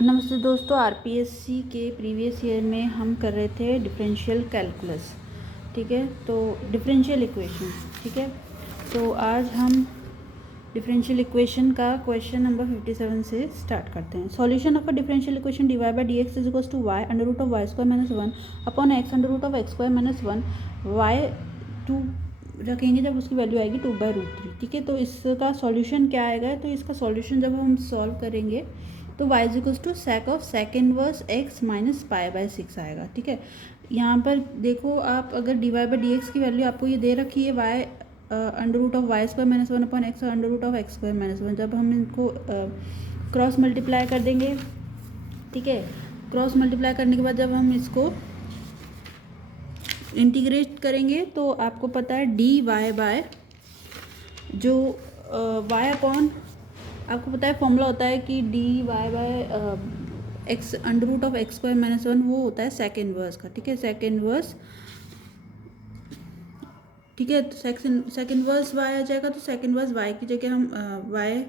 नमस्ते दोस्तों, आरपीएससी के प्रीवियस ईयर में हम कर रहे थे डिफरेंशियल कैलकुलस। ठीक है, तो डिफरेंशियल इक्वेशन। ठीक है, तो आज हम डिफरेंशियल इक्वेशन का क्वेश्चन नंबर 57 से स्टार्ट करते हैं। Solution of a differential equation divide by d x is equals to y under root of Y square minus 1 upon x under root of x square minus 1 y two रखेंगे जब उसकी value आएगी 2/√3। ठीक है, तो इसका सॉल्यूशन क्या आएगा? तो इसका सॉल्यूशन जब हम सॉल्व करेंगे तो y is equals to sec of sec inverse x minus pi आएगा। ठीक है, यहाँ पर देखो आप, अगर D Y by D X की वैल्यू आपको ये दे रखी है y under root of Y square minus 1 upon x under root of x square minus 1, जब हम इनको क्रॉस मल्टीप्लाई कर देंगे, ठीक है, क्रॉस मल्टीप्लाई करने के बाद जब हम इसको इंटीग्रेट करेंगे तो आपको पता है डी वाई बाय जो वाई अपॉन, आपको पता है फॉर्मूला होता है कि d y by x under root of x square minus 1, वो होता है सेक इनवर्स का। ठीक है, सेक इनवर्स, ठीक है, तो सेक इनवर्स वाई आ जाएगा। तो सेक इनवर्स वाई की जगह हम वाई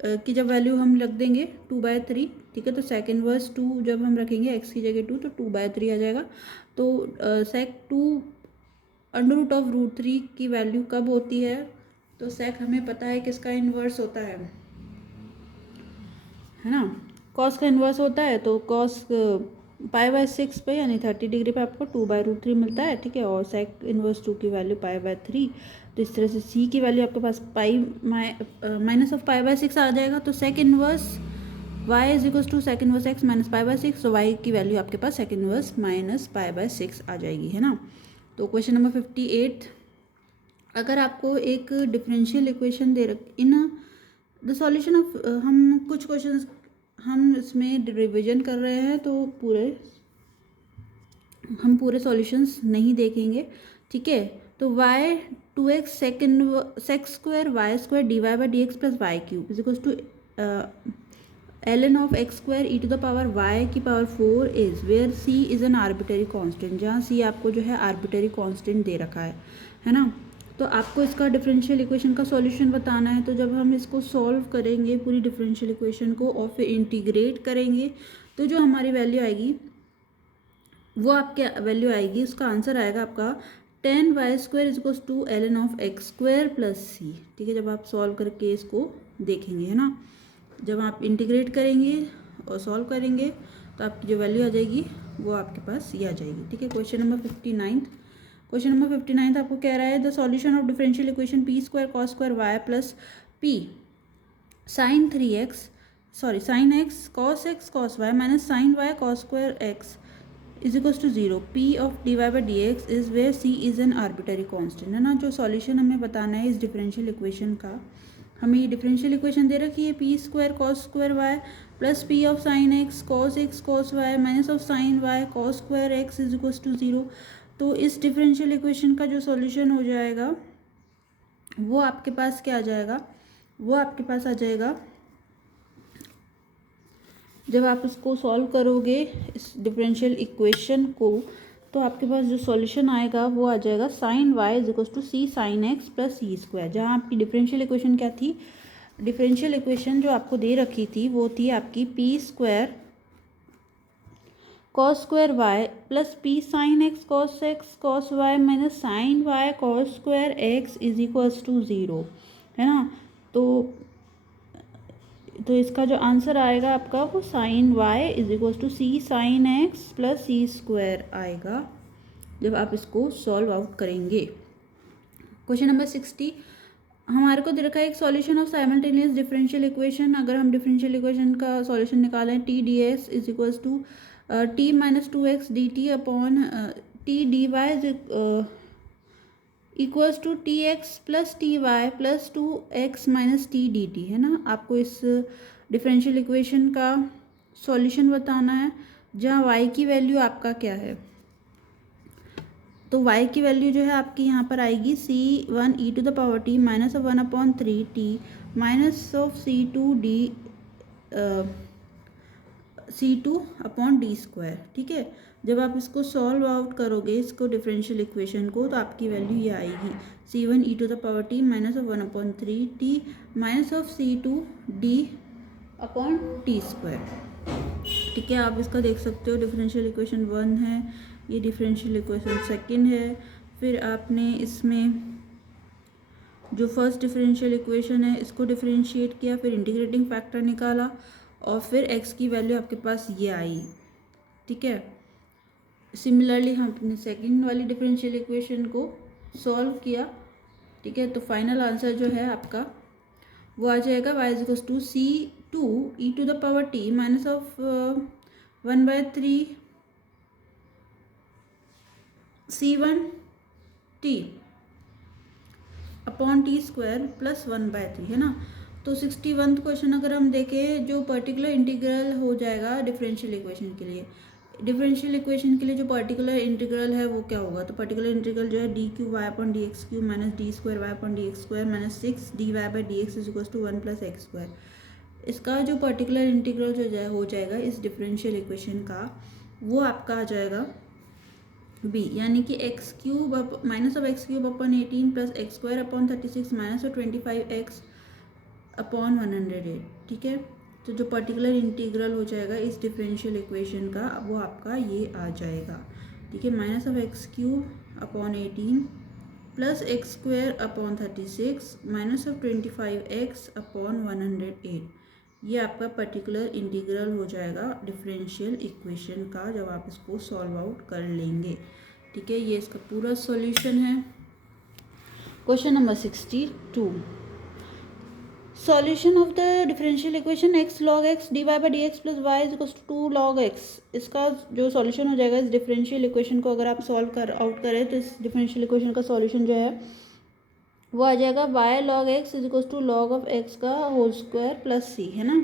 की जब वैल्यू हम रख देंगे 2/3। ठीक है, तो सेक इनवर्स 2 जब हम रखेंगे एक्स की जगह 2 तो 2/3 आ जाएगा। तो सेक 2 अंडर रूट ऑफ √3 की वैल्यू कब होती है? तो सेक हमें पता है किसका इन्वर्स होता है ना, कॉस का इन्वर्स होता है। तो कॉस पाई/6 पे यानी 30 डिग्री पे आपको 2/√3 मिलता है। ठीक है, और सेक इन्वर्स 2 की वैल्यू पाई/3। तो इस तरह से सी की वैल्यू आपके पास पाई माइनस ऑफ पाई/6 आ जाएगा। तो sec inverse y is equal to sec inverse x minus pi. तो y की वैल्यू आपके पास सेक इन्वर्स माइनस पाई/6 आ जाएगी, है ना। तो क्वेश्चन नंबर 58, अगर आपको एक डिफरेंशियल इक्वेशन दे रख इन द सॉल्यूशन ऑफ, हम कुछ क्वेश्चंस हम इसमें रिविजन कर रहे हैं तो हम पूरे सॉल्यूशंस नहीं देखेंगे। ठीक है, तो y 2x sec square y square d Y by D x plus y cube is equal to ln of x square e to the power y की power 4 is where c is an arbitrary constant, जहाँ c आपको जो है arbitrary constant दे रखा है ना। तो आपको इसका डिफरेंशियल इक्वेशन का सॉल्यूशन बताना है। तो जब हम इसको सॉल्व करेंगे पूरी डिफरेंशियल इक्वेशन को और फिर इंटीग्रेट करेंगे तो जो हमारी वैल्यू आएगी वो आपके वैल्यू आएगी, उसका आंसर आएगा आपका 10y² is equals to ln of x square plus c। ठीक है, जब आप सॉल्व करके इसको देखेंगे, है ना, जब आप इंटीग्रेट करेंगे और सॉल्व करेंगे तो आपकी जो वैल्यू आ जाएगी वो आपके पास ये आ जाएगी। ठीक है, क्वेश्चन नंबर 59 आपको कह रहा है the solution of differential equation p² cos² y plus p sin x cos y minus sin y cos² x is equals to 0। p of d Y by D x is where c is an arbitrary constant, है ना। जो solution हमें बताना है इस differential equation का, हमें ये डिफरेंशियल इक्वेशन दे रखी है p² cos² y plus p of sin x cos y minus of sin y cos² x is equals to 0। तो इस डिफरेंशियल इक्वेशन का जो सॉल्यूशन हो जाएगा वो आपके पास क्या आ जाएगा? वो आपके पास आ जाएगा, जब आप इसको सॉल्व करोगे इस डिफरेंशियल इक्वेशन को, तो आपके पास जो सॉल्यूशन आएगा वो आ जाएगा sin y is equal to c sin x plus c²। जहाँ आपकी डिफरेंशियल इक्वेशन क्या थी? डिफरेंशियल इक्वेशन जो आपको दे रखी थी वो थी आपकी p² cos² y plus p sin x cos y minus sin y cos² x is equals to 0, है ना। तो इसका जो आंसर आएगा आपका वो sin y is equals to c sin x plus c² आएगा जब आप इसको सॉल्व आउट करेंगे। क्वेश्चन नंबर 60, हमारे को दे रखा है एक solution of simultaneous differential equation. अगर हम डिफरेंशियल इक्वेशन का सॉल्यूशन निकालें t d s is equals to t minus 2x dt upon t dy equals to t x plus t y plus 2x minus t d t, है ना। आपको इस differential equation का solution बताना है जहाँ y की वैल्यू आपका क्या है? तो y की वैल्यू जो है आपकी यहाँ पर आएगी c1 e to the power t minus of 1/3t minus of c2 upon d²। ठीक है, जब आप इसको सॉल्व आउट करोगे इसको डिफरेंशियल इक्वेशन को, तो आपकी वैल्यू ये आएगी c1 e to the power t minus of 1/3t minus of c2 d upon t²। ठीक है, आप इसका देख सकते हो डिफरेंशियल इक्वेशन 1 है, ये डिफरेंशियल इक्वेशन 2 है। फिर आपने इसमें जो फर्स्ट डिफरेंशियल इक्वेशन है इसको डिफरेंशिएट किया, फिर इंटीग्रेटिंग फैक्टर निकाला और फिर x की वैल्यू आपके पास ये आई। ठीक है, सिमिलरली हम अपने सेकंड वाली डिफरेंशियल इक्वेशन को सॉल्व किया। ठीक है, तो फाइनल आंसर जो है आपका वो आ जाएगा y is two c two e to the power t minus of 1/3 c1 t upon t square plus 1/3 है ना। तो 61 क्वेश्चन अगर हम देखें, जो पर्टिकुलर इंटीग्रल हो जाएगा डिफरेंशियल इक्वेशन के लिए, डिफरेंशियल इक्वेशन के लिए जो पर्टिकुलर इंटीग्रल है वो क्या होगा, तो पर्टिकुलर इंटीग्रल जो है d cube y upon D x cube minus d square Y upon D x square minus 6 d Y by D x is equal to 1 plus x square. इसका जो particular integral जो हो जाएगा इस differential equation का, वो आपका आ जाएगा बी, यानी कि x cube minus of x cube upon 18 plus x square upon 36 minus of 25x upon 108। ठीक है, तो जो पर्टिकुलर इंटीग्रल हो जाएगा इस डिफरेंशियल इक्वेशन का वो आपका ये आ जाएगा। ठीक है, minus of x cube upon 18 plus x square upon 36 minus of 25x upon 108, ये आपका पर्टिकुलर इंटीग्रल हो जाएगा डिफरेंशियल इक्वेशन का जब आप इसको सॉल्व आउट कर लेंगे। ठीक है, ये इसका पूरा सॉल्यूशन है। Question number 62, solution of the differential equation x log x dy by D x plus y is equal to 2 log x। इसका जो सॉल्यूशन हो जाएगा इस डिफरेंशियल इक्वेशन को अगर आप सॉल्व आउट करें तो इस डिफरेंशियल इक्वेशन का सॉल्यूशन जो है वो आ जाएगा y log x is equal to log of x का होल स्क्वायर प्लस c, है ना।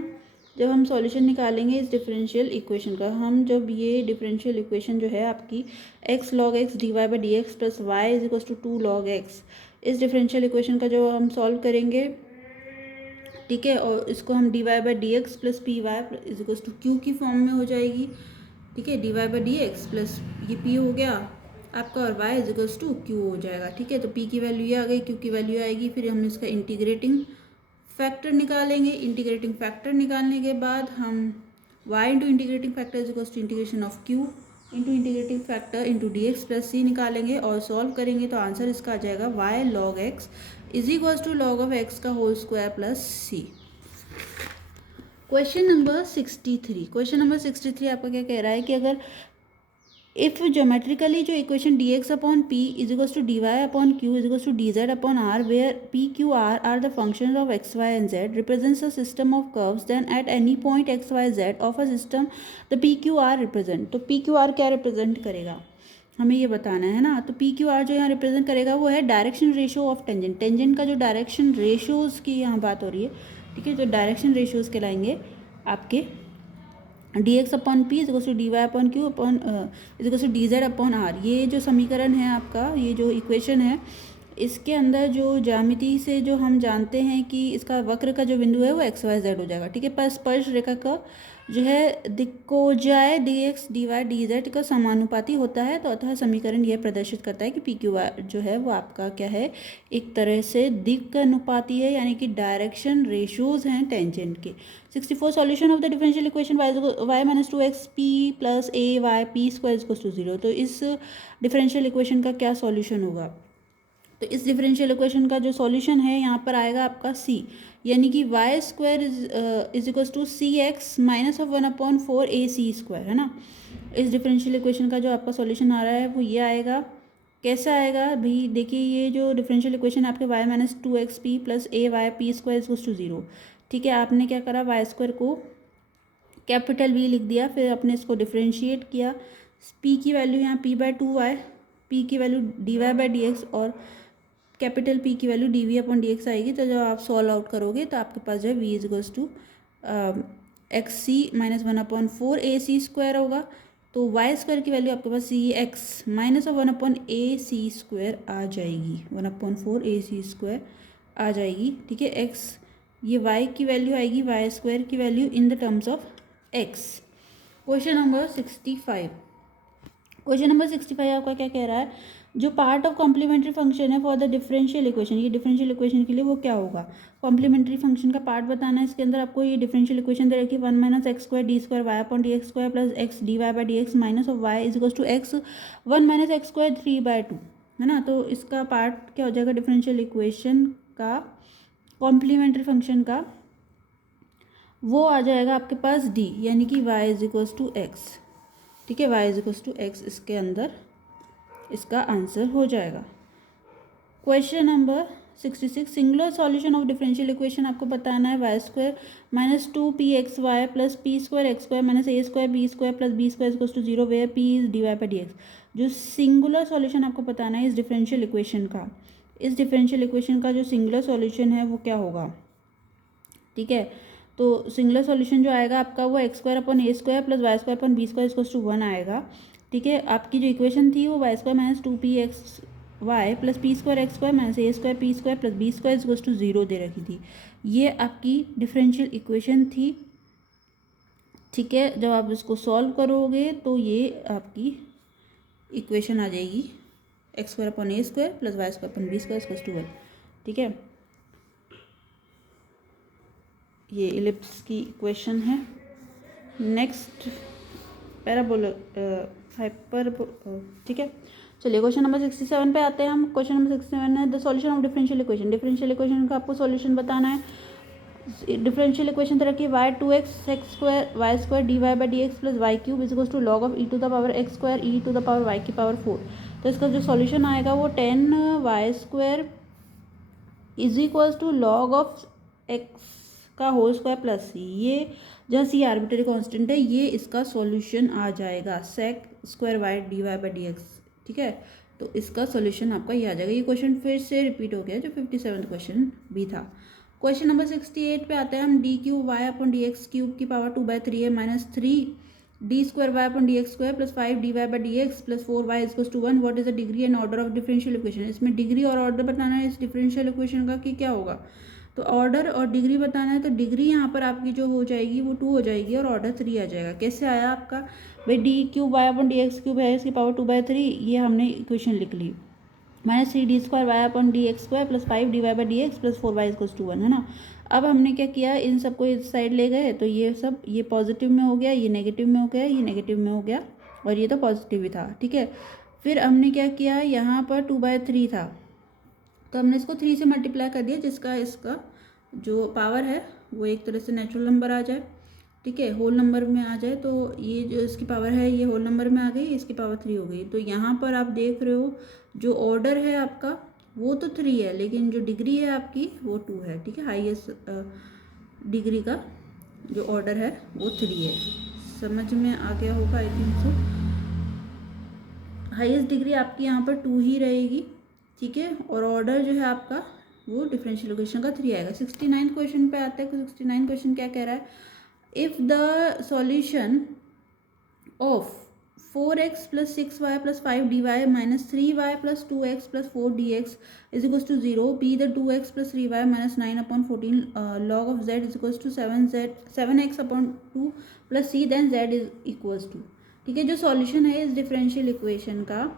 जब हम सॉल्यूशन निकालेंगे इस डिफरेंशियल इक्वेशन का, हम जब ये डिफरेंशियल इक्वेशन जो है आपकी x log x dy by D x plus y is equal to 2 log x, इस डिफरेंशियल इक्वेशन का जो हम सॉल्व करेंगे, ठीक है, और इसको हम d Y by D x plus p y is equal to q की फॉर्म में हो जाएगी। ठीक है, d Y by D x plus ये पी हो गया आपका और y is equals to q हो जाएगा। ठीक है, तो p की वैल्यू ये आ गई, q की वैल्यू आएगी, फिर हम इसका इंटीग्रेटिंग फैक्टर निकालेंगे। इंटीग्रेटिंग फैक्टर निकालने के बाद हम y into integrating factor is equals to integration of q into integrating factor into D x plus C निकालेंगे और सॉल्व करेंगे तो आंसर इसका आ जाएगा y log x is equals to log of x का whole square plus c. Question number 63, question number 63 आपका क्या कह रहा है कि अगर इफ़ ज्योमेट्रिकली जो equation d x upon p is equals to d y upon q is equals to d z upon r where p q r the functions of x y and z represents a system of curves, then at any point x y z of a system the p q r represent. तो p q r क्या represent करेगा हमें ये बताना है ना। तो p q are जो यहाँ रिप्रेजेंट करेगा वो है direction ratio of tangent. Tangent का जो डायरेक्शन रेशियोज़ की यहाँ बात हो रही है, ठीक है, जो डायरेक्शन रेशियोज़ कहलाएंगे आपके d x upon p is to d y upon q upon is to d z upon r. ये जो समीकरण है आपका, ये जो इक्वेशन है, इसके अंदर जो ज्यामिति से जो हम जानते हैं कि इसका वक्र का जो बिंदु है वो एक्स वाई जेड हो जाएगा। ठीक है, पर स्पर्श रेखा का जो है दिक्कोजाय D X D Y D Z का समानुपाती होता है। तो अतः समीकरण यह प्रदर्शित करता है कि पी क्यू आर जो है वो आपका क्या है, एक तरह से दिक् अनुपाती है, यानी कि डायरेक्शन रेशियोज हैं टेंजेंट के। 64 solution of the differential equation y minus 2x p plus a y p square is equal to 0। तो इस डिफरेंशियल इक्वेशन का क्या सॉल्यूशन होगा, तो इस डिफरेंशियल इक्वेशन का जो सॉल्यूशन है यहाँ पर आएगा आपका c, यानी कि y square is equal to c x minus of 1/4 A C square, है ना। इस डिफरेंशियल इक्वेशन का जो आपका सॉल्यूशन आ रहा है वो ये आएगा। कैसा आएगा भाई, देखिए ये जो डिफरेंशियल इक्वेशन आपके y minus 2x p plus a y p square is equal to 0। ठीक है, आपने क्या करा, वाई स्क्वायर को कैपिटल V लिख दिया, फिर आपने इसको डिफरेंशिएट किया। p की वैल्यू यहाँ p/2y, p की value dy by D x और कैपिटल P की value d v upon D x आएगी। तो जब आप सॉल्व आउट करोगे तो आपके पास जो है v is equals to x C minus 1/4 A C square होगा। तो वाई स्क्वायर की वैल्यू आपके पास C x minus of 1/a C square आ जाएगी, 1/4 ए सी स्क्वायर आ जाएगी। ठीक है, एक्स ये y की वैल्यू आएगी, वाई स्क्वायर की value in the terms of x। Question number 65, question number 65 आपका क्या कह रहा है, जो पार्ट ऑफ कॉम्प्लीमेंट्री फंक्शन है फॉर द डिफरेंशियल इक्वेशन, ये डिफरेंशियल इक्वेशन के लिए वो क्या होगा, कॉम्प्लीमेंट्री फंक्शन का पार्ट बताना है। इसके अंदर आपको ये डिफरेंशियल इक्वेशन दे रखी है 1 minus x square d square Y upon D x square plus x D Y by D x minus of y is equal to x 1 minus x square 3/2 है ना। तो इसका पार्ट क्या हो जाएगा डिफरेंशियल इक्वेशन का, कॉम्प्लीमेंट्री फंक्शन का, वो आ जाएगा आपके पास डी, यानी कि y is equal to x. ठीक है, y is equal to x इसके अंदर इसका आंसर हो जाएगा। Question number 66, singular solution of differential equation आपको बताना है y square minus 2pxy plus p square x square minus a square b square plus b square equals to 0 where p is d Y by D x. जो singular solution आपको बताना है इस differential equation का, इस differential equation का जो singular solution है वो क्या होगा। ठीक है, तो सिंगुलर सॉल्यूशन जो आएगा आपका वो x square upon a square plus y square upon b square equals to 1 आएगा। ठीक है, आपकी जो इक्वेशन थी वो y square minus 2px y plus p square x square minus a square p square plus b square equals to 0 दे रखी थी। ये आपकी डिफरेंशियल इक्वेशन थी। ठीक है, जब आप इसको सॉल्व करोगे तो ये आपकी इक्वेशन आ जाएगी x square upon a square plus y square upon b square equals to 1। ठीक है, ये इलिप्स की इक्वेशन है। Next parabola hyper. ठीक है, चलिए क्वेश्चन नंबर 67 पे आते हैं हम। क्वेश्चन नंबर 67 है the solution of differential equation. Differential equation का आपको सॉल्यूशन बताना है। डिफरेंशियल इक्वेशन तरह की y 2x x square y square d Y by D x plus y cube is equals to log of e to the power x square e to the power y की power 4। तो इसका जो solution आएगा वो 10 y square is equals to log of x का whole square plus सी। ये जहाँ सी arbitrary constant है, ये इसका सॉल्यूशन आ जाएगा sec square y d Y by D x. ठीक है, तो इसका सॉल्यूशन आपका ये आ जाएगा। ये क्वेश्चन फिर से रिपीट हो गया जो 57 क्वेश्चन भी था। क्वेश्चन नंबर 68 पे आते हैं हम। D cube Y upon D x cube की पावर 2/3 है minus 3 D square Y upon D x square plus 5 D Y by D x plus 4 Y equals to 1। What is the degree and order of differential equation. इसमें degree और order बताना है इस differential equation का कि क्या होगा। तो ऑर्डर और डिग्री बताना है, तो डिग्री यहाँ पर आपकी जो हो जाएगी वो 2 हो जाएगी और ऑर्डर 3 आ जाएगा। कैसे आया आपका भाई, D cube Y upon D x cube है इसकी पावर 2/3, ये हमने इक्वेशन लिख ली। Minus 3 D square Y upon D x square plus 5 D Y by D x plus 4 Y equals to 1 है ना। अब हमने क्या किया, इन सबको इस साइड ले गए, तो ये सब ये पॉजिटिव में हो गया, ये नेगेटिव में हो गया, ये नेगेटिव में हो गया और ये तो पॉजिटिव ही था। ठीक है, फिर हमने क्या किया, यहाँ पर 2/3 था तो हमने इसको 3 से मल्टीप्लाई कर दिया, जिसका इसका जो पावर है वो एक तरह से नेचुरल नंबर आ जाए। ठीक है, होल नंबर में आ जाए, तो ये जो इसकी पावर है ये होल नंबर में आ गई, इसकी पावर 3 हो गई। तो यहाँ पर आप देख रहे हो जो ऑर्डर है आपका वो तो 3 है, लेकिन जो डिग्री है आपकी वो 2 है। ठीक है, हाईएस्ट डिग्री का जो ऑर्डर है वो 3 है। समझ में आ गया होगा I think so. Highest degree आपकी यहाँ पर 2 ही रहेगी। ठीक है, और ऑर्डर जो है आपका वो डिफरेंशियल इक्वेशन का 3 आएगा। 69 क्वेश्चन पे आते हैं। 69 क्वेश्चन क्या कह रहा है, if the solution of 4x plus 6y plus 5 dy minus 3y plus 2x plus 4 dx is equals to 0, be the 2x plus 3y minus 9 upon 14 log of z is equals to 7x upon 2 plus c, then z is equals to. ठीक है, जो solution है इस differential equation का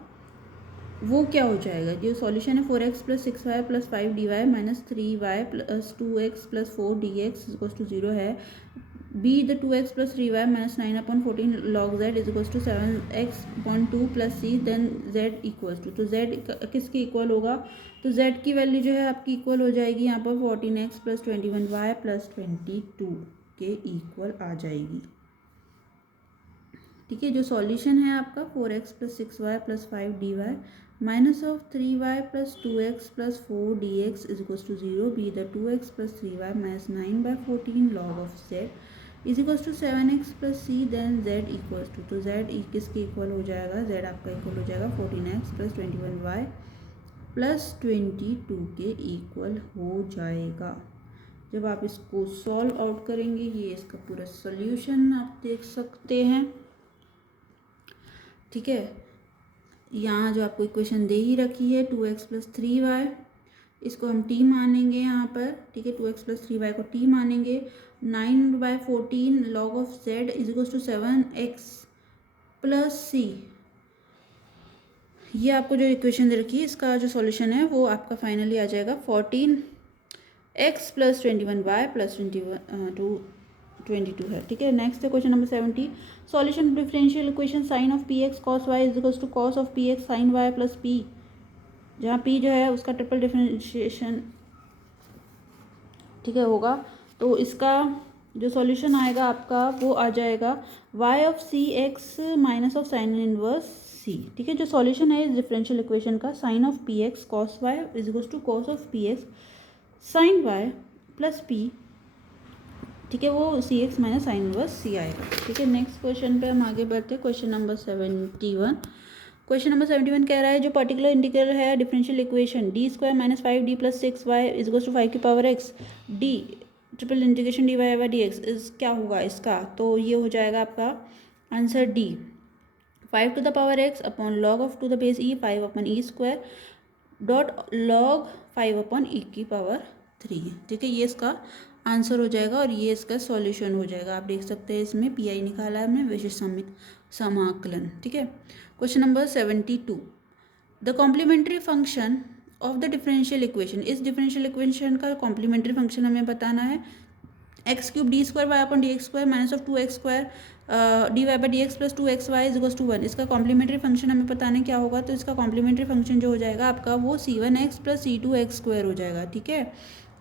वो क्या हो जाएगा, जो सॉल्यूशन है 4x plus 6y plus 5 dy minus 3y plus 2x plus 4 dx is equals to 0 है। Be the 2x plus 3y minus 9 upon 14 log z is equals to 7x upon 2 plus c, then z equals to. तो z किसके equal होगा, तो z की value जो है आपकी equal हो जाएगी यहाँ पर 14x प्लस 21y प्लस 22 के इक्वल आ जाएगी। ठीक है, जो सॉल्यूशन है आपका 4x plus 6y plus 5 dy minus of 3y plus 2x plus 4 dx is equals to 0, be the 2x plus 3y minus 9/14 log of z is equals to 7x plus c, then z equals to. तो z किसके equal हो जाएगा, z आपका equal हो जाएगा 14x plus 21y plus 22 के equal हो जाएगा। जब आप इसको सॉल्व आउट करेंगे, ये इसका पूरा सोल्यूशन आप देख सकते हैं। ठीक है, यहाँ जो आपको इक्वेशन दे ही रखी है 2x प्लस 3y, इसको हम t मानेंगे यहाँ पर। ठीक है, 2x प्लस 3y को t मानेंगे। 9/14 log of z is equal to 7x plus c, ये आपको जो इक्वेशन दे रखी है इसका जो सॉल्यूशन है वो आपका फाइनली आ जाएगा 14x + 21y + 22 है। ठीक है, नेक्स्ट है question number 70। Solution of differential equation sine of px cos y = cos of px sin y + p, जहाँ p जो है उसका ट्रिपल डिफरेंशिएशन, ठीक है, होगा। तो इसका जो सॉल्यूशन आएगा आपका वो आ जाएगा y of c x minus of sine inverse c. ठीक है, जो सॉल्यूशन है इस डिफरेंशियल इक्वेशन का sine of p x cos y = cos of p x sine y plus p, ठीक है, वो c x minus sine inverse c आएगा। ठीक है, नेक्स्ट क्वेश्चन पे हम आगे बढ़ते हैं। Question number 71। क्वेश्चन नंबर 71 कह रहा है जो पर्टिकुलर इंटीग्रल है differential equation d² - 5d + 6y = 5 की power x d triple integration dy/dx इस क्या होगा इसका, तो ये हो जाएगा आपका answer d 5 to the power x upon log of to the base e 5/e² dot log 5/e⁻3। ठीक है, ये इसका आंसर हो जाएगा और ये इसका सॉल्यूशन हो जाएगा। आप देख सकते हैं इसमें पी आई निकाला है हमने, विशिष्ट समाकलन। ठीक है, question number 72। The complementary function of the differential equation, इस डिफरेंशियल इक्वेशन का कॉम्प्लीमेंट्री फंक्शन हमें बताना है x³ d² y/dx² minus of 2x² dy/dx + 2xy = 1। इसका कॉम्प्लीमेंट्री फंक्शन हमें बताना है क्या होगा, तो इसका कॉम्प्लीमेंट्री फंक्शन जो हो जाएगा आपका वो c1x + c2x² हो जाएगा। ठीक है,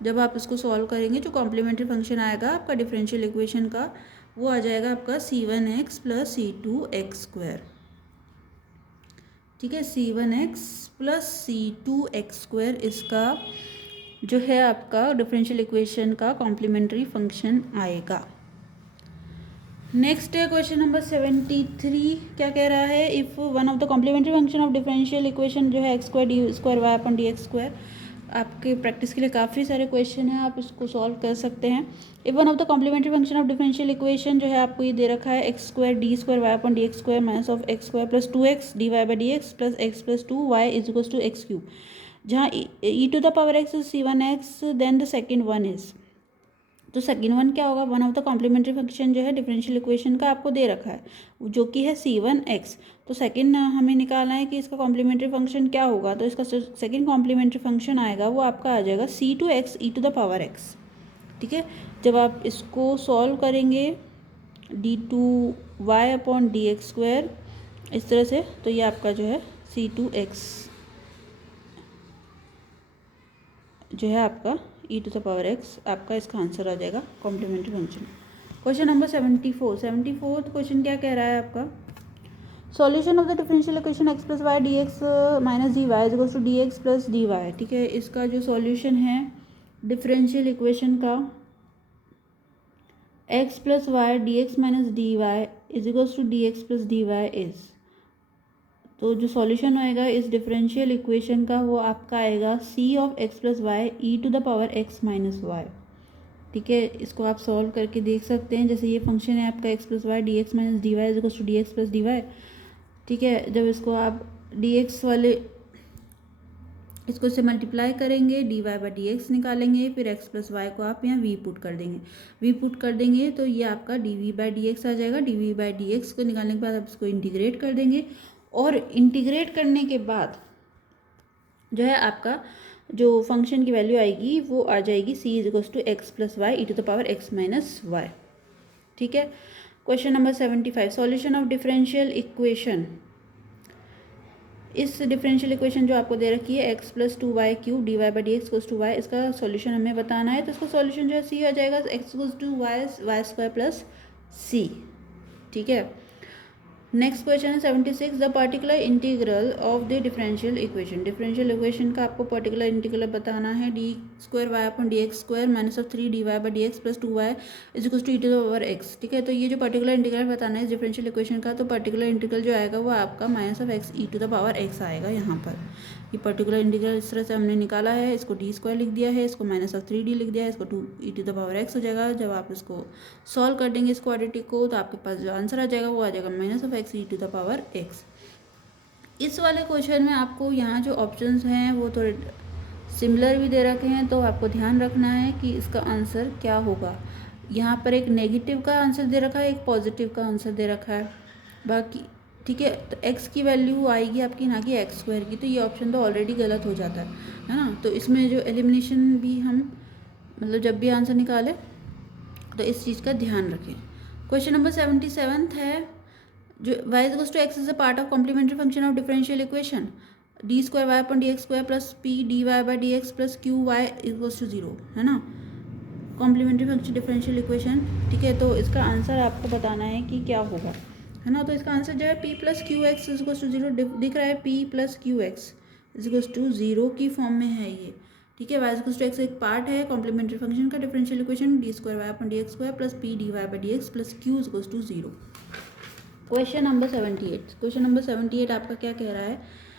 जब आप इसको सॉल्व करेंगे जो कॉम्प्लीमेंट्री फंक्शन आएगा आपका डिफरेंशियल इक्वेशन का वो आ जाएगा आपका c1x + c2x²। ठीक है, c1x + c2x² इसका जो है आपका डिफरेंशियल इक्वेशन का कॉम्प्लीमेंट्री फंक्शन आएगा। नेक्स्ट है क्वेश्चन नंबर 73। क्या कह रहा है, if one of the complementary function of differential equation जो है x² d² y/dx²। आपके प्रैक्टिस के लिए काफ़ी सारे क्वेश्चन हैं, आप इसको सॉल्व कर सकते हैं। If one of the complementary function of differential equation जो है आपको ये दे रखा है x² d² y/dx² minus of x² + 2x dy/dx + x + 2y = x³, जहाँ e⁻x is c1x, then the second one is, तो सेकेंड वन क्या होगा, one of the complementary function जो है डिफरेंशियल इक्वेशन का आपको दे रखा है जो कि है c1x। तो सेकेंड हमें निकालना है कि इसका कॉम्प्लीमेंट्री फंक्शन क्या होगा, तो इसका सेकेंड कॉम्प्लीमेंट्री फंक्शन आएगा वो आपका आ जाएगा c2x e⁻x। ठीक है, जब आप इसको सॉल्व करेंगे d2y/dx² इस तरह से, तो ये आपका जो है c2x जो है आपका e⁻x आपका इसका आंसर आ जाएगा complementary function. Question number 74 question क्या कह रहा है आपका, solution of the differential equation x + y dx - dy = dx + dy। ठीक है, इसका जो सॉल्यूशन है डिफरेंशियल इक्वेशन का x + y dx - dy = dx + dy is, तो जो सॉल्यूशन होएगा इस डिफरेंशियल इक्वेशन का वो आपका आएगा c of x + y e⁻x - y। ठीक है, इसको आप सॉल्व करके देख सकते हैं। जैसे ये फंक्शन है आपका x + y dx - dy = dx + dy। ठीक है, जब इसको आप dx वाले इसको से मल्टीप्लाई करेंगे dy/dx निकालेंगे, फिर x + y को आप यहाँ v पुट कर देंगे, तो ये आपका dv/dx आ जाएगा। dv/dx को निकालने के बाद आप इसको इंटीग्रेट कर देंगे और इंटीग्रेट करने के बाद जो है आपका जो फंक्शन की वैल्यू आएगी वो आ जाएगी c = x + y e⁻x - y। ठीक है, question number 75 solution of differential equation, इस डिफरेंशियल इक्वेशन जो आपको दे रखी है x + 2y³ dy/dx = y, इसका सॉल्यूशन हमें बताना है। तो इसका सॉल्यूशन जो है c आ जाएगा x = y² + c। ठीक है, नेक्स्ट क्वेश्चन है 76 the particular integral of the differential equation का आपको पर्टिकुलर इंटीग्रल बताना है d² y/dx² minus of 3 dy/dx + 2y = e⁻x। ठीक है, तो ये जो पर्टिकुलर इंटीग्रल बताना है इस डिफरेंशियल इक्वेशन का, तो पर्टिकुलर इंटीग्रल जो आएगा वो आपका माइनस ऑफ x e⁻x आएगा। यहाँ पर ये पर्टिकुलर इंटीग्रल इस तरह से हमने निकाला है, इसको d² लिख दिया है, इसको माइनस ऑफ 3d लिख दिया है, इसको 2 e⁻x हो जाएगा। जब आप इसको सॉल्व कर देंगे इस क्वाड्रेटिक को, तो आपके पास जो आंसर आ जाएगा वो आ जाएगा माइनस ऑफ x e⁻x। इस वाले क्वेश्चन में आपको यहाँ जो ऑप्शंस हैं वो थोड़े सिमिलर भी दे रखे हैं, तो आपको ध्यान रखना है कि इसका आंसर क्या होगा। यहाँ पर एक नेगेटिव का आंसर दे रखा है, एक पॉजिटिव का आंसर दे रखा है। बाकी ठीक है, तो x की वैल्यू आएगी आपकी ना कि एक्स स्क्वायर की, तो ये ऑप्शन तो ऑलरेडी गलत हो जाता है ना। तो इसमें जो एलिमिनेशन भी हम मतलब जब भी आंसर निकालें तो इस चीज़ का ध्यान रखें। क्वेश्चन नंबर 77 है, जो y is to x is a part of complementary function of differential equation d square Y upon D x square plus p d Y by D x plus q y equals to 0, है ना, complementary function differential equation. ठीक है, तो इसका answer आपको बताना है कि क्या होगा, है ना। तो इसका आंसर जो है p plus q x is to 0 दिख रहा है, p plus q x is to 0 की फॉर्म में है ये। ठीक है, वाई इज टू एक्स एक पार्ट है कॉम्प्लीमेंट्री फंक्शन का differential equation d square Y upon D x square plus p d Y by D x plus q is to 0। Question number 78, question number 78 आपका क्या कह रहा है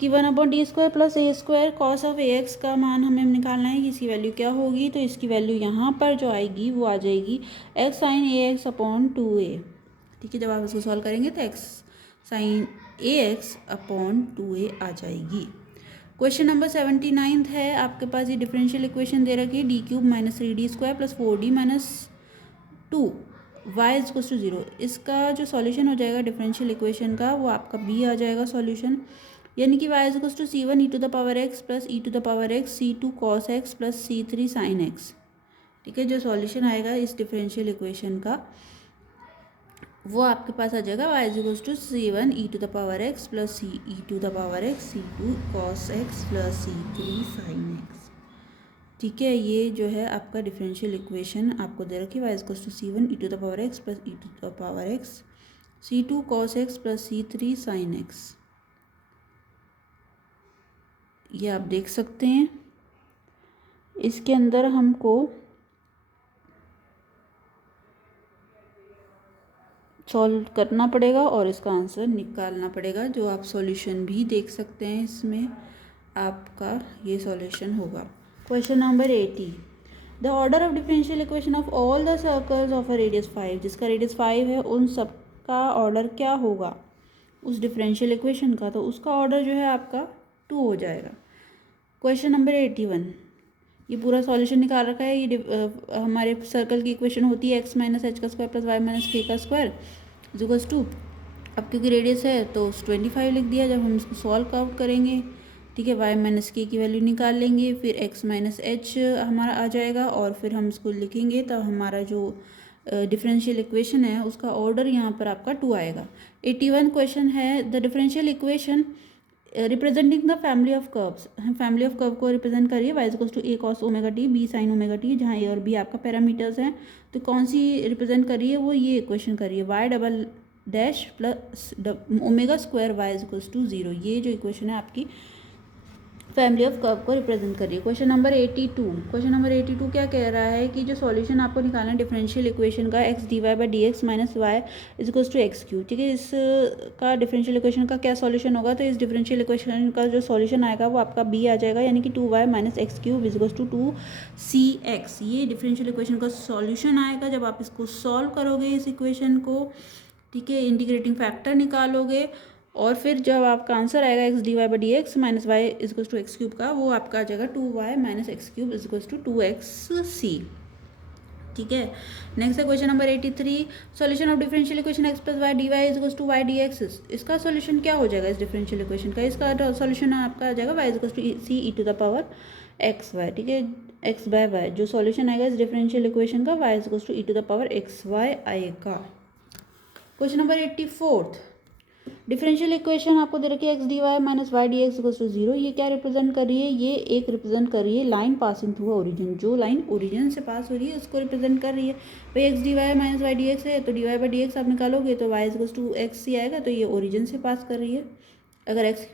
कि 1/d² plus a² cos of ax का मान हमें निकालना है कि इसकी वैल्यू क्या होगी। तो इसकी वैल्यू यहाँ पर जो आएगी वो आ जाएगी x sin ax upon 2a। ठीक है, जब आप इसको सॉल्व करेंगे तो x sin ax upon 2a आ जाएगी। क्वेश्चन नंबर 79 है, आपके पास ये डिफरेंशियल इक्वेशन दे रखी है d³ minus 3d² plus 4d minus 2 y is to 0। इसका जो सॉल्यूशन हो जाएगा डिफरेंशियल इक्वेशन का वो आपका b आ जाएगा सॉल्यूशन, यानी कि y is to c1 e to the power x plus e to the power x c2 cos x plus c3 sin x। ठीक है, जो सॉल्यूशन आएगा इस डिफरेंशियल इक्वेशन का वो आपके पास आ जाएगा y is to c1 e to the power x plus e to the power x c2 cos x plus c3 sin x। ठीक है, ये जो है आपका डिफरेंशियल इक्वेशन आपको दे रखी है y is to c1 e to the power x plus e to the power x c2 cos x plus c3 sin x। ये आप देख सकते हैं, इसके अंदर हमको सॉल्व करना पड़ेगा और इसका आंसर निकालना पड़ेगा, जो आप सॉल्यूशन भी देख सकते हैं। इसमें आपका ये सॉल्यूशन होगा। Question number 80, the order of differential equation of all the circles of a radius 5, जिसका रेडियस 5 है उन सब का ऑर्डर क्या होगा उस डिफरेंशियल इक्वेशन का। तो उसका ऑर्डर जो है आपका 2 हो जाएगा। क्वेश्चन नंबर 81, ये पूरा सॉल्यूशन निकाल रखा है। ये हमारे सर्कल की इक्वेशन होती है x माइनस एच का स्क्वायर प्लस वाई माइनस के का स्क्वायर इक्वल्स टू, अब क्योंकि रेडियस है तो 25 लिख दिया। जब हम इसको सॉल्व आउट करेंगे, ठीक है, y माइनस के की वैल्यू निकाल लेंगे, फिर x माइनस एच हमारा आ जाएगा और फिर हम इसको लिखेंगे तब हमारा जो डिफरेंशियल इक्वेशन है उसका ऑर्डर यहाँ पर आपका 2 आएगा। 81 क्वेश्चन है, the differential equation representing the family of curves, family of curve को रिप्रेजेंट करिए y equals to a cos omega t b sin omega t, जहाँ a और b आपका पैरामीटर्स हैं। तो कौन सी रिप्रेजेंट करिए, वो ये इक्वेशन करिए y double dash plus omega square y equals to 0। ये जो इक्वेशन है आपकी फैमिली ऑफ कर्व को रिप्रेजेंट करिए। क्वेश्चन नंबर 82, क्वेश्चन नंबर 82 क्या कह रहा है कि जो सॉल्यूशन आपको निकालना है डिफरेंशियल इक्वेशन का x dy by D x minus y is equals to x q. ठीक है, इसका डिफरेंशियल इक्वेशन का क्या सॉल्यूशन होगा। तो इस डिफरेंशियल इक्वेशन का जो सॉल्यूशन आएगा वो आपका b आ जाएगा, यानी कि 2y minus x cube is equals to 2cx। ये डिफरेंशियल इक्वेशन का सॉल्यूशन आएगा जब आप इसको सॉल्व करोगे इस इक्वेशन को। ठीक है, इंटीग्रेटिंग फैक्टर निकालोगे और फिर जब आपका आंसर आएगा x D Y by D x minus y is equals to x cube का, वो आपका आ जाएगा 2y minus x cube is equals to 2xc। ठीक है, नेक्स्ट है question number 83, solution of differential equation x plus y d y is equals to y d x. इसका solution क्या हो जाएगा इस डिफरेंशियल इक्वेशन का, इसका सॉल्यूशन आपका आ जाएगा y is equals to c e to the power x y. ठीक है, x बाय वाई जो सॉल्यूशन आएगा इस डिफरेंशियल इक्वेशन का y is equals to e to the power x y आएगा। क्वेश्चन नंबर 84, डिफरेंशियल इक्वेशन आपको दे रखी है x D y minus y d x equals to 0। ये क्या रिप्रेजेंट कर रही है, ये एक रिप्रेजेंट कर रही है लाइन पासिंग थ्रू ओरिजिन, जो लाइन ओरिजिन से पास हो रही है उसको रिप्रेजेंट कर रही है। भाई x D y minus y d x है तो d Y by D x आप निकालोगे तो y equals to x c आएगा, तो ये ओरिजिन से पास कर रही है। अगर एक्स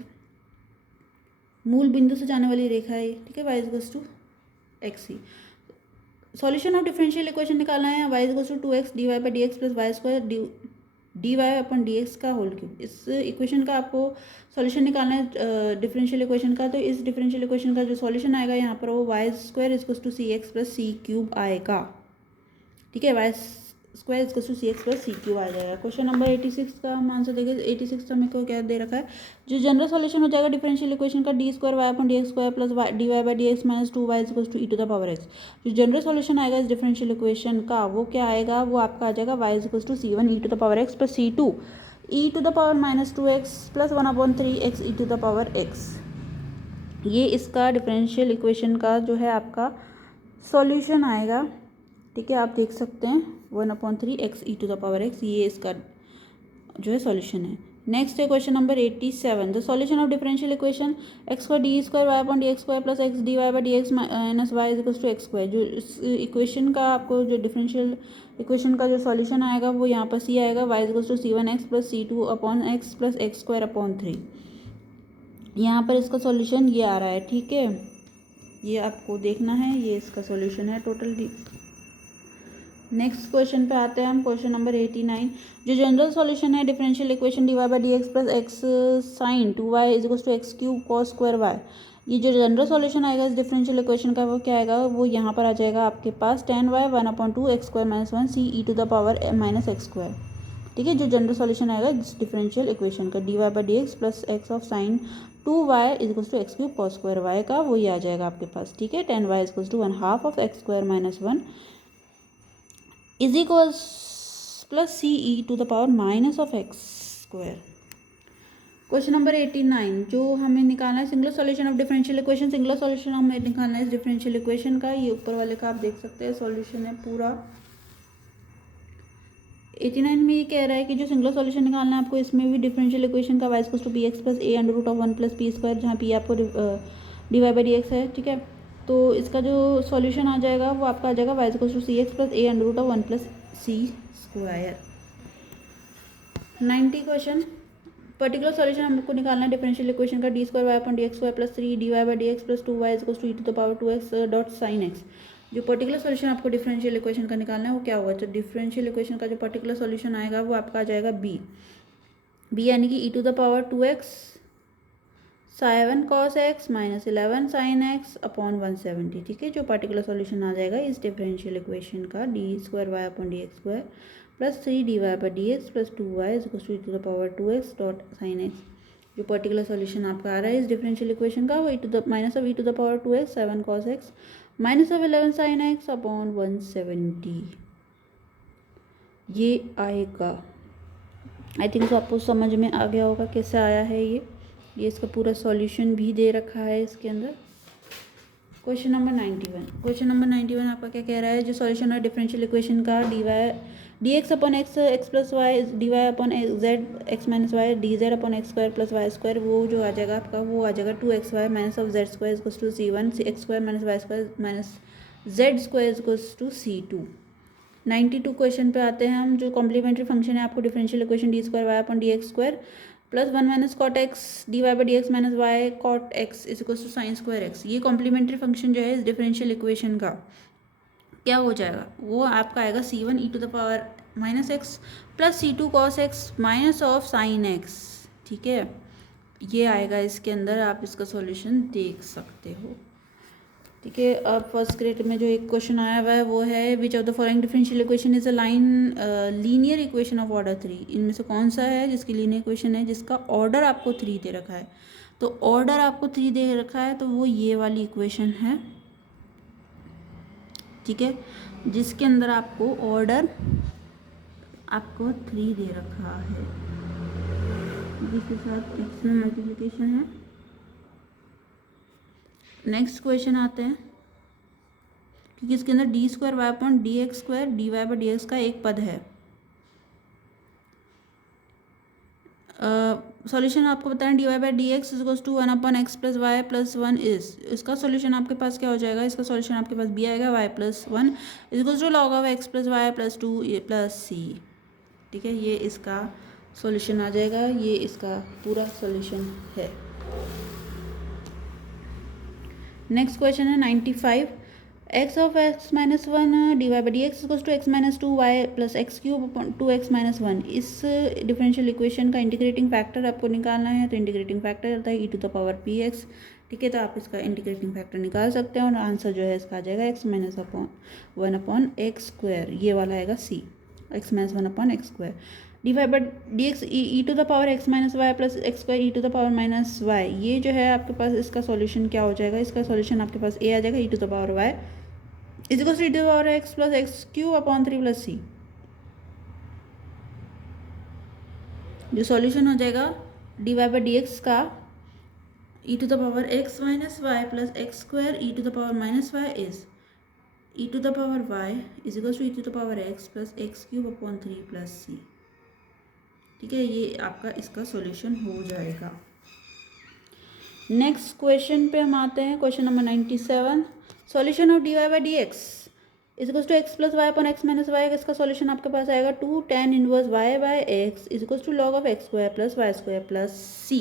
मूल बिंदु से जाने वाली रेखा है, ठीक है, y equals to x c. Solution of differential equation निकालना है, y equals to 2x d Y by D x plus y square d y upon d x का होल क्यूब। इस इक्वेशन का आपको सॉल्यूशन निकालना है डिफरेंशियल इक्वेशन का। तो इस डिफरेंशियल इक्वेशन का जो सॉल्यूशन आएगा यहाँ पर वो y square equals to c x plus c cube आएगा। ठीक है, y square equals to c x plus c cube आ जाएगा। क्वेश्चन नंबर 86 का हम आंसर देखें। 86 का मेरे को क्या दे रखा है, जो जनरल सॉल्यूशन हो जाएगा डिफरेंशियल इक्वेशन का d square y upon d x square plus d Y by D x minus 2y equals to e to the power x. जो जनरल सॉल्यूशन आएगा इस डिफरेंशियल इक्वेशन का वो क्या आएगा, वो आपका आ जाएगा y इक्वल्स टू सी1 e to the power x plus सी2 e to the power -2x plus 1/3 x e to the power x। ये इसका डिफरेंशियल इक्वेशन का जो है आपका सॉल्यूशन आएगा। ठीक है, आप देख सकते हैं 1/3 x e to the power x, ये इसका जो है सॉल्यूशन है। नेक्स्ट है question number 87, the solution of differential equation x square d square Y upon D x square plus x D Y by D x minus y is equal to x square. जो इस equation का आपको जो differential equation का जो solution आएगा वो यहाँ पर सी आएगा, Y is equal to c1x plus c2 upon x plus x square upon 3। यहाँ पर इसका सॉल्यूशन ये आ रहा है। ठीक है, ये आपको देखना है, ये इसका सॉल्यूशन है टोटल। नेक्स्ट क्वेश्चन पे आते हैं हम, क्वेश्चन नंबर 89, जो जनरल सॉल्यूशन है differential equation d Y by D x plus x sine 2y is equal to x cube cos square y. ये जो जनरल सॉल्यूशन आएगा इस डिफरेंशियल इक्वेशन का वो क्या आएगा, वो यहाँ पर आ जाएगा आपके पास tan y 1/2 x square minus 1 c e to the power minus x square. ठीक है, जो जनरल सॉल्यूशन आएगा इस डिफरेंशियल इक्वेशन का d Y by D x plus x of sine 2y is equal to x cube cos square y का वो ये आ जाएगा आपके पास। ठीक है, tan y is equal to 1/2 of x square minus 1 is equals plus c e to the power minus of x square. Question number 89, जो हमें निकालना है singular solution of differential equation. Singular solution हमें निकालना है इस डिफरेंशियल इक्वेशन का। ये ऊपर वाले का आप देख सकते हैं सॉल्यूशन है पूरा। 89 में ये कह रहा है कि जो सिंगुलर सॉल्यूशन निकालना है आपको, इसमें भी डिफरेंशियल इक्वेशन का y equal to p x plus a under root of 1 plus p square, जहाँ पी आपको d Y by D x है। ठीक है, तो इसका जो सॉल्यूशन आ जाएगा वो आपका आ जाएगा y equal to c x plus a under root of 1 plus c square. 90 question, particular solution हमको निकालना है डिफरेंशियल इक्वेशन का d square Y upon D x square plus 3 d Y by D x plus 2y is equal to e to the power 2x dot sine x. जो particular solution आपको differential equation का निकालना है वो क्या होगा, तो डिफरेंशियल इक्वेशन का जो पर्टिकुलर सॉल्यूशन आएगा वो आपका आ जाएगा बी यानी कि e to the power 2x sine cos x minus 11 sine x upon 170। ठीक है, जो पर्टिकुलर सॉल्यूशन आ जाएगा इस डिफरेंशियल इक्वेशन का d square Y upon D x square plus 3 d Y by D x plus 2y is equal to e to the power 2x dot sine x. जो particular solution आपका आ रहा है इस डिफरेंशियल इक्वेशन का वो e to the minus of e to the power 2x 7 cos x minus of 11 sine x upon 170 ये आएगा। आई थिंक तो आपको समझ में आ गया होगा कैसे आया है ये इसका पूरा सॉल्यूशन भी दे रखा है इसके अंदर। क्वेश्चन नंबर 91, क्वेश्चन नंबर 91 आपका क्या कह रहा है, जो सॉल्यूशन है डिफरेंशियल इक्वेशन का d x upon x x plus y d y upon z x minus y D z upon x square plus y square, वो जो आ जाएगा आपका वो आ जाएगा 2xy minus of z square equals to c1 x square minus y square minus z square equals to c2। 92 question पे आते हैं हम, जो कॉम्प्लीमेंट्री फंक्शन है आपको differential equation d square Y upon D x square plus 1 minus cot x D Y by D x minus y cot x is equal to sine square x. ये complementary function जो है इस differential equation का क्या हो जाएगा, वो आपका आएगा c1 e to the power minus x plus c2 cos x minus of sine x. ठीक है, ये आएगा इसके अंदर, आप इसका सॉल्यूशन देख सकते हो। ठीक है, अब फर्स्ट ग्रेड में जो एक क्वेश्चन आया हुआ है वो है विच of the following differential equation is a linear equation of order 3। इनमें से कौन सा है जिसकी लीनियर इक्वेशन है जिसका ऑर्डर आपको 3 दे रखा है। तो ऑर्डर आपको 3 दे रखा है तो वो ये वाली इक्वेशन है। ठीक है, जिसके अंदर आपको ऑर्डर आपको 3 दे रखा है, जिसके साथ एक्स में मल्टीप्लिकेशन है। नेक्स्ट क्वेश्चन आते हैं, क्योंकि इसके अंदर d square Y upon D x square d Y by D x का एक पद है। सॉल्यूशन आपको बताएं d Y by D x is to 1 upon x plus y plus 1 is, इसका सॉल्यूशन आपके पास क्या हो जाएगा, इसका सॉल्यूशन आपके पास बी आएगा y plus 1 is to log of x plus y plus 2 plus c. ठीक है, ये इसका सॉल्यूशन आ जाएगा, ये इसका पूरा सॉल्यूशन है। नेक्स्ट क्वेश्चन है 95, x of x minus 1 d Y by D x equals to x minus 2 y plus x cube upon 2x minus 1। इस डिफरेंशियल इक्वेशन का इंटीग्रेटिंग फैक्टर आपको निकालना है, तो इंटीग्रेटिंग फैक्टर आता है e to the power p x. ठीक है, तो आप इसका इंटीग्रेटिंग फैक्टर निकाल सकते हैं और आंसर जो है इसका आ जाएगा x minus 1 upon x square, ये वाला आएगा C, x minus 1 upon x square d Y by D x e to the power x minus y plus x square e to the power minus y. ये जो है आपके पास इसका solution क्या हो जाएगा, इसका सॉल्यूशन आपके पास ए आ जाएगा e to the power y is equal to e to the power x plus x cube upon 3 plus c. जो सॉल्यूशन हो जाएगा dy बाई डी एक्स का e to the power x minus y plus x square e to the power minus y is e to the power y is equal to e to the power x plus x cube upon 3 plus c। ठीक है, ये आपका इसका solution हो जाएगा। Next question पे हम आते हैं, question number 97। Solution of dy by D x is equal to x plus y upon x minus y. इसका सॉल्यूशन आपके पास आएगा 2 tan inverse y by x is equal to log of x square plus y square plus c।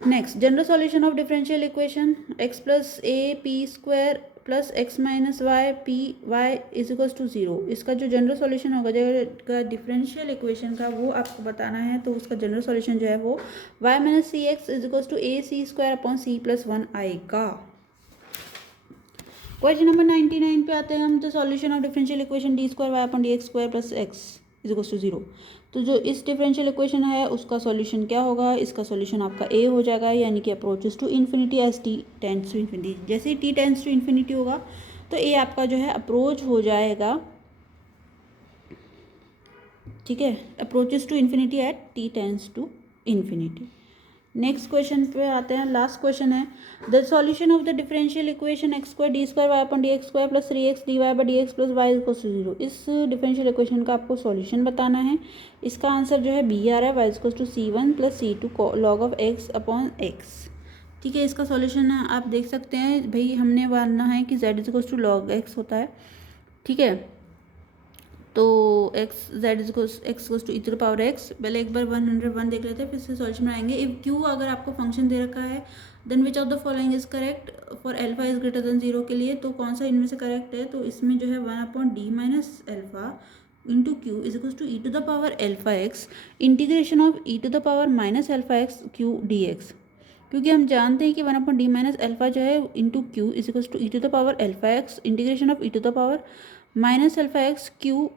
Next, general solution of differential equation x plus a p square plus x minus y p y is equal to 0। इसका जो general solution होगा जाएगा differential equation का, वो आपको बताना है। तो उसका जनरल सॉल्यूशन जो है वो y minus c x is equal to a C square upon c plus 1 आएगा। क्वेश्चन नंबर 99 पे आते हैं हम। The solution of differential equation d square Y upon D x square plus x is equal to 0। तो जो इस differential equation है उसका सॉल्यूशन क्या होगा? इसका सॉल्यूशन आपका ए हो जाएगा, यानी कि approaches to infinity as t tends to infinity. जैसे ही टी टेंड्स टू इन्फिनिटी होगा तो ए आपका जो है अप्रोच हो जाएगा। ठीक है, approaches to infinity at t tends to infinity. Next question पे आते हैं, लास्ट क्वेश्चन है। The solution of the differential equation x square d square Y upon D x square plus 3x d Y by D x plus y equal to 0। इस differential equation का आपको solution बताना है। इसका answer जो है B आ रहा है, y equal to c1 plus c2 log of x upon x. ठीक है, इसका सॉल्यूशन आप देख सकते हैं भाई, हमने मानना है कि z equal to log x होता है। ठीक है, तो x z x to e to the power x. पहले एक बार 101 देख लेते हैं, फिर से सॉल्यूशन बनाएंगे। इफ क्यू अगर आपको फंक्शन दे रखा है then which of the following is correct for alpha is greater than 0 के लिए, तो कौन सा इनमें से करेक्ट है? तो इसमें जो है 1 upon d minus alpha into q is equal to e to the power alpha x integration of e to the power minus alpha x q d x. क्योंकि हम जानते हैं कि 1 अपॉन डी माइनस एल्फा जो है into q is equal to e to the power alpha x integration of e to the power minus alpha x q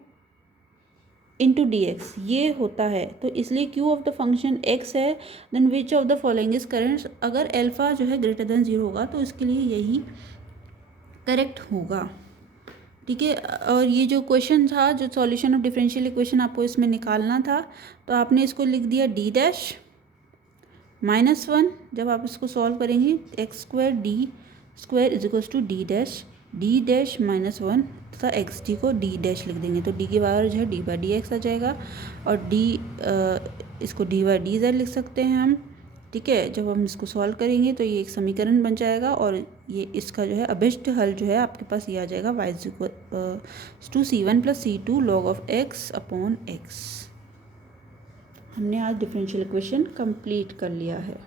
into D x, ये होता है। तो इसलिए q of the function x है, then which of the following is correct. अगर alpha जो है greater than 0 होगा तो इसके लिए यही करेक्ट होगा। ठीक है, और ये जो क्वेश्चन था, जो सॉल्यूशन ऑफ डिफरेंशियल इक्वेशन आपको इसमें निकालना था, तो आपने इसको लिख दिया डी डैश माइनस 1। जब आप इसको सॉल्व करेंगे x square d square is equal to d dash minus 1 तथा एक्स डी को डी डैश लिख देंगे, तो डी के बराबर जो है डी बाई डी एक्स आ जाएगा, और इसको डी बाई डी जेड लिख सकते हैं हम। ठीक है, जब हम इसको सॉल्व करेंगे तो ये एक समीकरण बन जाएगा, और ये इसका जो है अभिष्ट हल जो है आपके पास ये आ जाएगा y is equal to c1 plus c2 log of x upon x. हमने आज डिफरेंशियल इक्वेशन कंप्लीट कर लिया है।